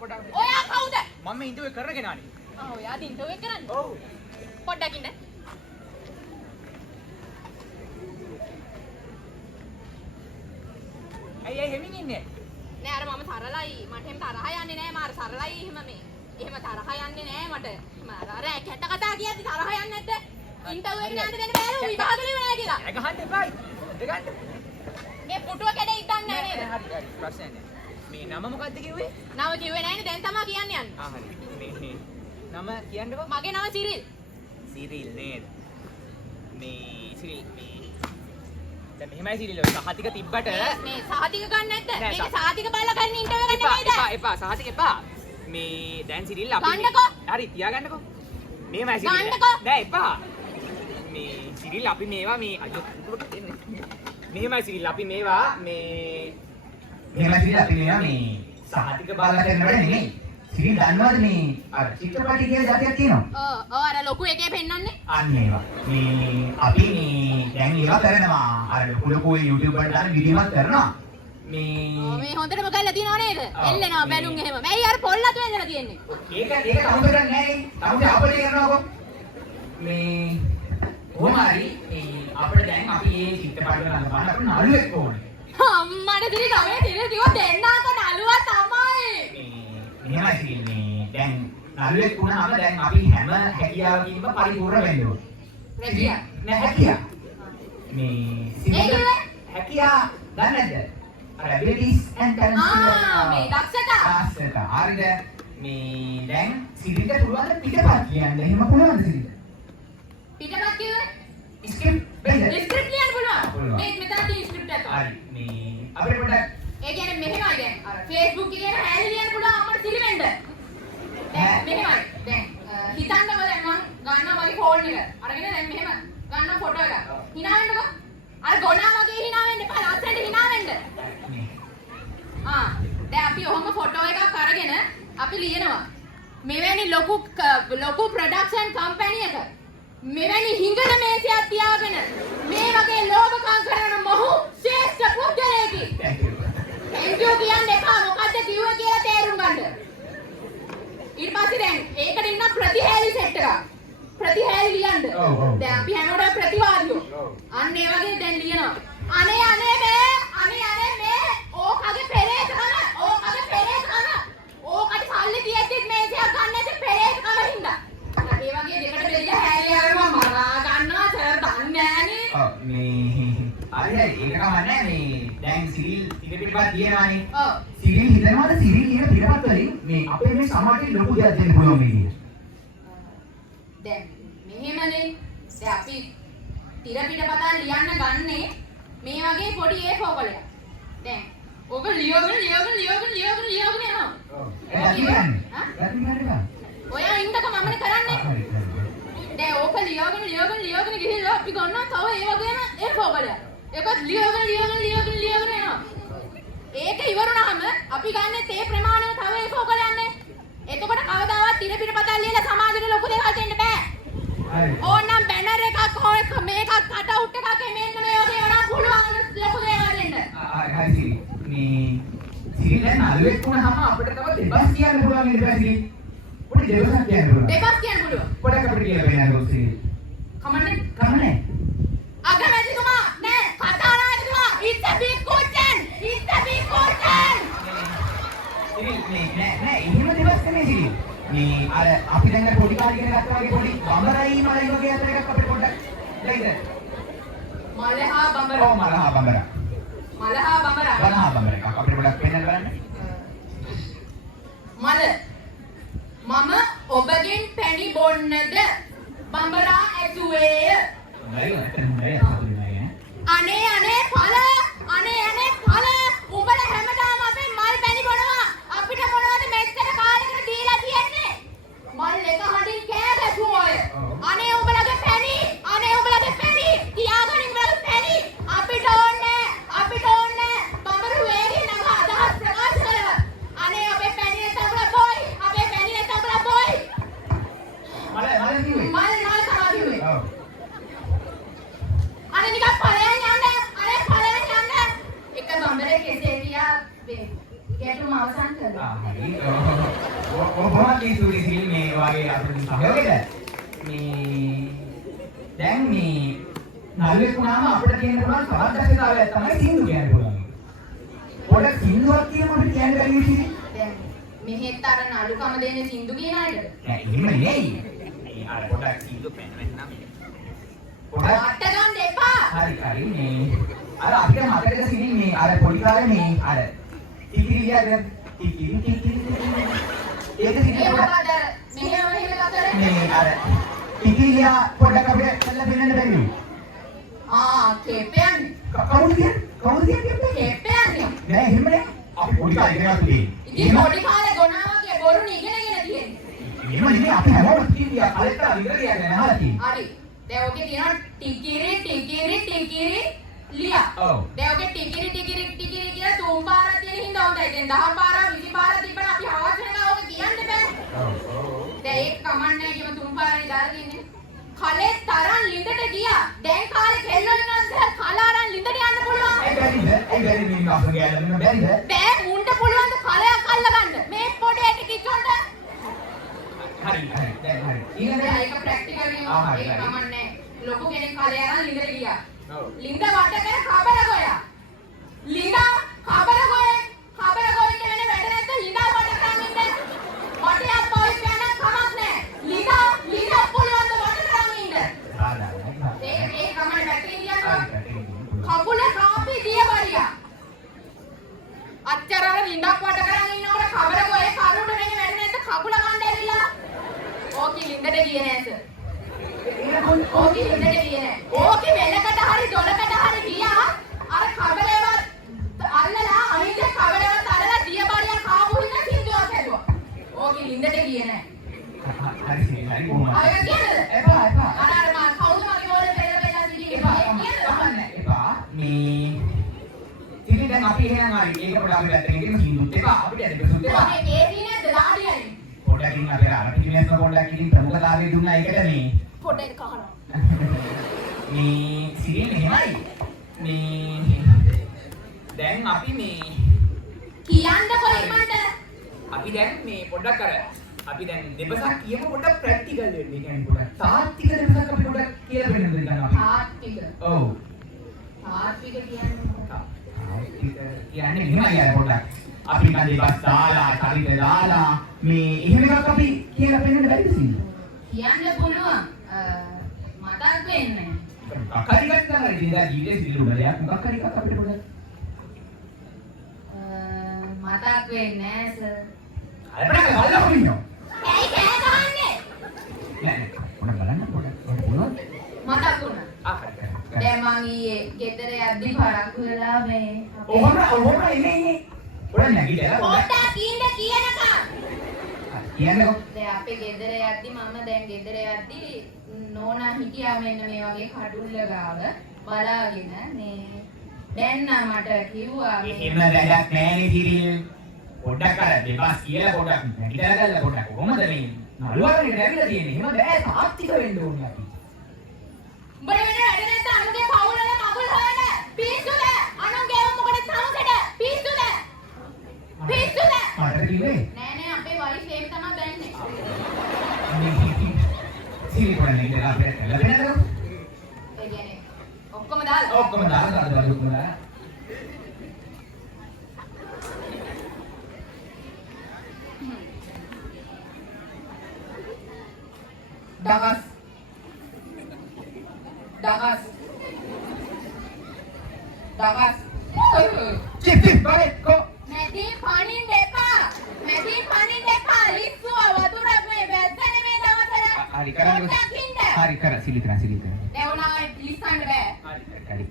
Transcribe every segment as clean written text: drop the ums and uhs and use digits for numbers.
පොඩක්. ඔයා කවුද? මම මේ ඉන්ටර්විව් කරගෙන ආනේ. ඔයා ඉන්ටර්විව් එක කරන්නේ? ඔව්. පොඩ්ඩක් ඉන්න. ඇයි හෙමින් ඉන්නේ? නෑ අර මම තරලයි. මට එහෙම තරහ යන්නේ නෑ. මාර සරලයි එහෙම මේ. එහෙම තරහ යන්නේ නෑ මට. අර කැට කතා කියද්දි තරහ යන්නේ නැද්ද? ඉන්ටර්විව් එකට යන්න දෙන්න බෑලු විභාගෙ නෑ කියලා. ඒක ගහන්න එපා. දෙගන්න. මේ පුටුව කැඩේ ඉතින් නෑ නේද? හරි ප්‍රශ්නයක් නෑ. මේ නම මොකද්ද කිව්වේ? නම කිව්වේ නෑනේ දැන් තමයි කියන්න යන්නේ. හරි. මේ නම කියන්නකෝ. මගේ නම සිරිල්. සිරිල් නේද? මේ සිරිල් මේ දැන් මෙහෙමයි සිරිල් සහතික තිබ්බට මේ සහතික ගන්න නැද්ද? මේක සහතික බලලා ගන්න ඉන්ටර්විව් එක නෙමෙයිද? එපා සහතික එපා. මේ දැන් සිරිල් අපි ගන්නකෝ. හරි තියාගන්නකෝ. මෙහෙමයි සිරිල්. ගන්නකෝ. නෑ එපා. මේ සිරිල් අපි මේවා මේ අයියෝ මෙහෙමයි සිරිල් අපි මේවා මේ මෙහෙමයි සිරිල් අපි මේවා මේ සහතික බලලා කරනවට නෙමෙයි. සිරිල් දන්නවද මේ අර චිත්‍රපටි කියලා જાතියක් තියෙනවා? ඔව් අර ලොකු එකේ පෙන්නන්නේ. අන්න ඒවා. මේ අපි මේ දැන් ඒවා කරනවා. අර ලොකු YouTube වල දාන වීඩියෝමත් කරනවා. මේ හොඳටම කරලා තියනව නේද? එල්ලෙනවා බැලුම් එහෙම. මැයි අර පොල්ලතු එල්ලලා තියෙන්නේ. ඒක තවුද කරන්නේ නැහැ. තවුද අපිට කරනවාකෝ. මේ කොහොමරි මේ අපිට දැන් අපි මේ චිත්‍රපටි වල නරඹන්න අපිට නළුවෙක් ඕනේ. අම්මට දිරි තමයි දිරි කිව්ව දෙන්නාක නළුවා තමයි. මෙහෙමයි කියන්නේ දැන් නළුවෙක් වුණාම දැන් අපි හැම හැකියාවකින්ම පරිපූර්ණ වෙන්න ඕනේ. හැකියාව. නෑ හැකියාව. මේ හැකියාව දන්නේ නැද්ද? අර abilities and talents මේ දක්ෂතා. හරිද? මේ දැන් සිරිට පුළුවන් පිටපත් කියන්න. එහෙම පුළුවන්ද සිරිට? පිටපත් කිව්වේ? ස්ක්‍රිප්ට් බෙහෙද? ස්ක්‍රිප්ට් ලියන්න පුළුවන්. මේ මෙතන තියෙන ස්ක්‍රිප්ට් එක. හරි. මේ අපිට පොඩ්ඩක් ඒ කියන්නේ මෙහෙමයි දැන් අර Facebook එකේ හැලි ලියන්න පුළුවන් අපිට සිරිවෙන්න. දැන් මෙහෙමයි. දැන් හිතන්නකෝ දැන් මම ගන්නවා මගේ ෆෝන් එක. අරගෙන දැන් මෙහෙම ගන්න ෆොටෝ එක. hina වෙන්නකෝ. අර ගොනා වගේ hina වෙන්න එපා. ලස්සනට hina වෙන්න. දැන් අපි ඔහොම ෆොටෝ එකක් අරගෙන අපි ලියනවා. මෙවැනි ලොකු ප්‍රොඩක්ෂන් කම්පැනි එක මෙවැනි හිඟන මේසයක් තියාගෙන මේ වගේ ලෝභකම් කරන මොහු ශ්‍රේෂ්ඨ පුද්ගලයෙකි. thank you කියන්න එපා. මොකද්ද කිව්වේ කියලා තේරුම් ගන්න. ඊට පස්සේ දැන් ඒකට ඉන්න ප්‍රතිහැලි සෙට් එකක්. ප්‍රතිහැලි ලියන්න. දැන් අපි හැමෝටම ප්‍රතිවාදියෝ. අන්න ඒ වගේ දැන් ලියනවා. අනේ මේ ඕකගේ පෙරේතකම ඕකට සල්ලි තියෙද්දිත් මේසයක් ගන්න නැති පෙරේතකම හින්දා. ඒ වගේ දෙකට බෙදලා හැරියාවම මරා ගන්නවා සර් දන්නේ නෑනේ. ඔව් මේ හරි ඒක කමන්නේ මේ දැන් සිරිල් පිටපත් කියනවානේ. ඔව්. සිරිල් හිතනවාද සිරිල් කියන පිටපත් වලින් මේ අපේ මේ සමාජයේ ලොකු දෙයක් දෙන්න පුළුවන් මේ කියන. දැන් මෙහෙමනේ. දැන් අපි තිර පිටපතක් ලියන්න ගන්නේ මේ වගේ පොඩි A4 කොලයක්. දැන් ඔබ ලියගෙන යනවා. ඔව්. ඒක කියන්නේ. හා? ඔයා ඉන්නකම මමනේ කරන්නේ. දැන් ඕක ලියගෙන ගිහිල්ලා අපි ගන්නවා තව ඒ වගේම A4 කොලයක්. ඒකත් ලියගෙන යනවා. ඒක ඉවරුනහම අපි ගන්න තේ ප්‍රමාණය තව A4 කොලයක්නේ. එතකොට කවදාවත් තිර පිටපතක් ලියලා සමාජෙට ලොකු දෙයක් දෙන්න බෑ. හරි. ඕනම් බැනර් එකක් හෝ මේකක් කට් අවුට් එකක් මෙන්න මේ වගේ වුණා පුළුවන් ලොකු දෙයක් දෙන්න. හරි මේ සිරිල් දැන් නළුවෙක් වුණාම අපිට තව දෙබස් කියන්න පුළුවන් නේද සිරිල්? පොඩි දෙබසක් කියන්න පුළුවන්. දෙකක් කියන්න පුළුවන්. පොඩක් අපිට කියලා පෙන්නන්නකෝ සිරිල්. කමන්නේ. අගමැතිතුමා නෑ කතානායකතුමා it's a big question. Cyril නෑ එහෙම දෙබස් නෙමෙයි සිරිල්. මේ අර අපි දැන් පොඩි කාලේ ඉගෙන ගත්තා වගේ පොඩි බඹරයි මලයි වගේ අතර එකක් අපිට පොඩ්ඩක් ලයිද? මලහා බඹර. ඔව් මලහා බඹර එකක් අපිට පොඩ්ඩක් පෙන්නන්න බලන්න. මල මම ඔබගෙන් පැණි බොන්නද බඹරා ඇසුවේය. අනේ ඵල උඹලා හැමදාම අපේ මල් පැණි බොනවා. අපිට මොනවද මෙච්චර කාලෙකට දීලා තියෙන්නේ? මල් එක හඬින් කෑ ගැසුවෝය. අනේ උඹලගේ පැණි තියාගන්න උඹලගේ පැණි අපිට ඕනේ බඹරු වේගින් නග අදහස් ප්‍රකාශ කරනවා. අනේ අපේ පැණි නැතබලා බොයි. මල ගැටුම අවසන් කරලා. හරි. කොහොමද ඉතින් මේ වගේ අපිට සහයෝගයද? දැන් මේ නළුවෙක් වුණාම අපිට කියන්න පුළුවන් තවත් දක්ෂතාවයක් තමයි සින්දු කියන්න පුළුවන්. පොඩක් සින්දුවක් කියනකොට කියන්න බැරි විදිහේ. දැන් මෙහෙත් අර නළුකම දෙන්නේ සින්දු කියන අයද? නෑ එහෙම නෙයි. අර පොඩක් සින්දු පැනවෙන්නම්. පොඩක් අට ගන්න එපා. හරි මේ අර අපිට මතකද සිටින් මේ අර පොඩි කාලේ මේ අර ටිකිරියද ටිකිරි ඒක සිටින් ඒ මොකද මෙහෙම කතරේ? මේ අර ටිකිරියා පොඩක් අපිට කල්ලා පෙන්නන්න බැරි. කෙපෙන් කවුද කියන්නේ? කෙපෙන් නෑ එහෙම නෑ. අපි පොඩි කාලේ ඉගෙන ගන්න තියෙන්නේ. ඉතින් පොඩි කාලේ ගොනාවගේ බොරු නිගෙනගෙන තියෙන්නේ. එහෙම නෙමෙයි අපි හැමෝම ටිකිරියා කලෙක්ට විතර කියන්නේ නැහැ තියෙන්නේ. හරි. දැන් ඔකේ තියෙනවා ටිකිරි ලියා. ඔව්. දැන් ඔකේ ටිකිරි කියලා තුන් පාරක් තියෙන හින්දා හොඳයි. දැන් 10 පාරක් 20 පාරක් තිබ්බම අපි හවස් වෙනකම් ඔක කියන්න බෑ. ඔව්. දැන් ඒක කමන්නේ කියම තුන් පාරනේ දාලා තියෙන්නේ. කලේ තරම් ලිඳට ගියා. දැන් කාලේ කෙල්ලෝ ඉන්නත් කලාරන් ලිඳට යන්න පුළුවන්. ඒ බැරිද? මේ අපේ ගෑනට මෙන්න බැරිද? බෑ මුන්ට පුළුවන් ද කලයක් අල්ලගන්න. මේ පොඩි ඇට කිචොන්ට. හරි. දැන් හරි. ඊළඟට ඒක ප්‍රැක්ටිකල් නේ. ඒක කමන්නේ. ලොකු කෙනෙක් කලේ අරන් ලිඳට ගියා. ඔව්. ලිඳ වට කර කබර ගෝයා. ලිඳ කබර ගෝයේ. කබර ගෝයින්ට වෙන වැඩ නැද්ද? ලිඳ වට කරන් ඉන්න. වටයක් පොයි යන කමක් නැහැ. ලිඳ පුළුවන් ද වට කරන් ඉන්න. ඒ කමනේ බැටරි දියනවා. කකුල කාපි දිය බරියා. අච්චර අර ලිඳක් වට කරන් ඉන්නකොට කබර ගෝයේ කරුණ වෙන වැඩ නැද්ද? කකුල කණ්ඩ ඇරිලා. ඕකේ ලිඳට ගියේ නෑ සර්. ඕකේ ලිඳට ගියේ නෑ. ඕකේ වෙනකට හරි දොලකට හරි ගියා. අර කබරේවත් අල්ලලා අනිත් කබරේවත් අල්ලලා දිය බරියා කාපු හින්දා සින්දුවක් හැදුවා. ඕකේ ලිඳට ගියේ නෑ. හරි කොහොමද? අය කියන්නද? එපා. අර මම කවුද මගේ ඕනේ පෙරලා සිටියේ. එපා. මේ ඉතින් දැන් අපි එහෙනම් හරි ඒක පොඩ්ඩක් අපි පැත්තකින් ඉතින් සින්දුත් එපා අපිට ඇද බසුත් එපා. ඕකේ කේසි නේද දාඩියයි. පොඩ්ඩකින් අපි අර පිටිමැස්ස පොඩ්ඩක් ඉතින් ප්‍රමුඛතාවය දුන්නා ඒකට මේ පොඩ්ඩක් කහනවා. මේ සිරින් එහෙමයි. දැන් අපි මේ කියන්නකො ඉක්මනට. අපි දැන් මේ පොඩ්ඩක් අර අපි දැන් දෙබසක් කියමු පොඩ්ඩක් ප්‍රැක්ටිකල් වෙන්න. ඒ කියන්නේ පොඩ්ඩක් තාත්තික දෙබසක් අපි පොඩ්ඩක් කියලා වෙන්න දෙන්න අපි. තාත්තික. ඔව්. තාත්තික කියන්නේ තාත්තික කියන්නේ මෙහෙමයි අර පොඩ්ඩක්. අපි නිකන් දෙබස් දාලා, කරිත දාලා මේ එහෙම එකක් අපි කියලා පෙන්නන්න බැරිද සින්දු? කියන්න පුළුවන්. මතක් වෙන්නේ. මොකක් හරි එකක් තමයි ඉතින් දැන් ජීවිතේ සිල්ලුබලයක් මොකක් හරි එකක් අපිට පොඩ්ඩක් මතක් වෙන්නේ නැහැ සර්. අරපඩක ගල්ලා හොරින්නෝ. ඇයි කෑ ගහන්නේ? නෑ පොඩ්ඩක් බලන්න පොඩ්ඩක් පුළුවන්. මතක් වුණා. හරි. දැන් මං ඊයේ ගෙදර යද්දි පරක්කු වෙලා මේ ඔහොම ඉන්නේ. පොඩ්ඩක් නැගිටලා පොඩ්ඩක් ඉන්න කියනකම්. කියන්නකෝ. දැන් අපේ ගෙදර යද්දි මම දැන් ගෙදර යද්දි නෝනා හිටියා මෙන්න මේ වගේ කඩුල්ල ගාව බලාගෙන මේ දැන් නම් මට කිව්වා එහෙම වැඩක් නෑනේ කිරිල්. පොඩ්ඩක් අර දෙබස් කියලා පොඩ්ඩක් නැගිටලා ගල්ලා පොඩ්ඩක් කොහොමද මේ නළුවරනේ රැවිලා තියෙන්නේ. එහෙම බෑ තාත්තික වෙන්න ඕනේ අපි. උඹට වෙන වැඩ නැත්නම් අනුගේ පවුලේ මගුල් හොයන්න. පිස්සුද? අනුගේ මොකටද සමුසෙට? පිස්සුද? පිස්සුද? මට කිව්වේ නෑ අපේ වයිෆ් එහෙම තමයි බැන්නේ. සිරි පොඩ්ඩක් ඉඳලා අපිට ලැබෙනද? ඒ කියන්නේ ඔක්කොම දාලා ඔක්කොම දාලා ඔක්කොම දාලා දහස් චිප් බරේ කො මැදි පණින් දෙපා ලිස්සුව වතුර මේ වැස්ස නෙමෙයි දවසට හරි කරන්නේ හරි කර සිලිතන දැන් උනා ලිස්සන්න බෑ හරි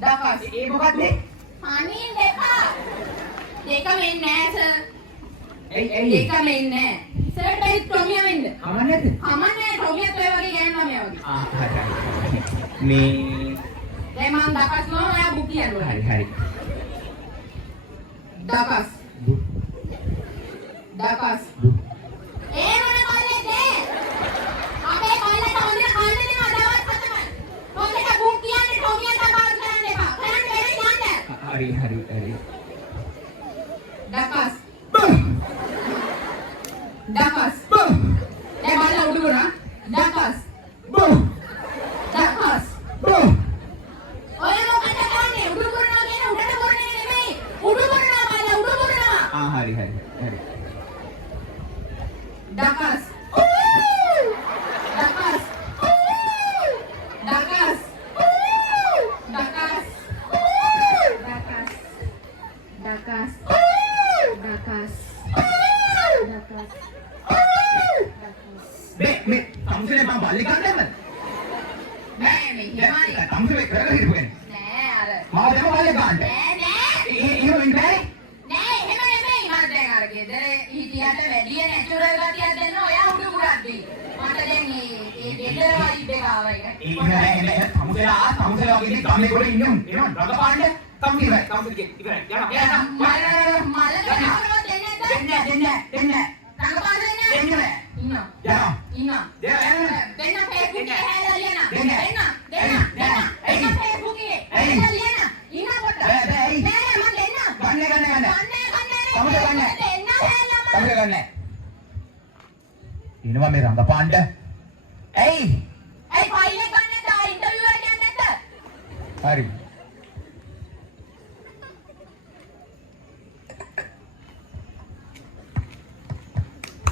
දකස් ඒ මොකක්ද පණින් දෙපා දෙකම එන්නේ නෑ සර් එයි දෙකම එන්නේ නෑ සර්ට බැරි ටොමිය වෙන්න අමන්නද කමන්නේ ටොමියත් ඔය වගේ ගෑනු ළමයා වගේ හරි මේ දැන් මම දකස් නෝ ඔයා බුක් කියනවා හරි දකස් ඒ මොන කොල්ලේද අපේ කොල්ලට හොඳට කන්න දෙනවා දවස් හතම හොඳට බුක් කියන්න හරි හරි. ඩකස් බ ඩකස් බ දැන් බලලා උඩු කරා ඩකස් බ ඩකස් බ ඔය මොකද කරන්නේ උඩු කරනවා කියන උඩට කරන්නේ නෙමෙයි උඩු කරනවා බලලා උඩු කරනවා හරි. ඩකස් මේ තමුසෙනේ මම බල්ලි ගන්නද? නෑ මේ හිමාලි තමුසෙනේ කරලා හිටපුනේ. නෑ අර මාව දෙම බල්ලි ගන්න. නෑ එහෙම වෙන්නේ නැහැ. නෑ එහෙම නෙමෙයි මම දැන් අර ගෙදර හිටියට වැඩි නැචරල් ගතියක් දෙන්න ඔයා උඩු කුඩක්දී මට දැන් ඒ ගෙදර වයිබ් එක ආවා ඒක එහෙම තමුසෙලා වගේ ඉන්නේ ගමේ ගොඩ ඉන්නම්. එහෙනම් රඟපාන්න තමුසෙලා මල කවුරුවත් දෙන්නේ නැද්ද දෙන්න. රඟපාන්න දෙන්නේ නැහැ ඉන්නවා දෙන්න Facebook එකේ හැලා ලියන දෙන්න Facebook එකේ හැලා ලියන ඉන්න කොට නෑ මම දෙන්න ගන්න. එනවා මේ රඟපාන්න. ඇයි? ෆයිල් එක ගන්න තා ඉන්ටර්විව් එකට යන්නේ නැද්ද හරි.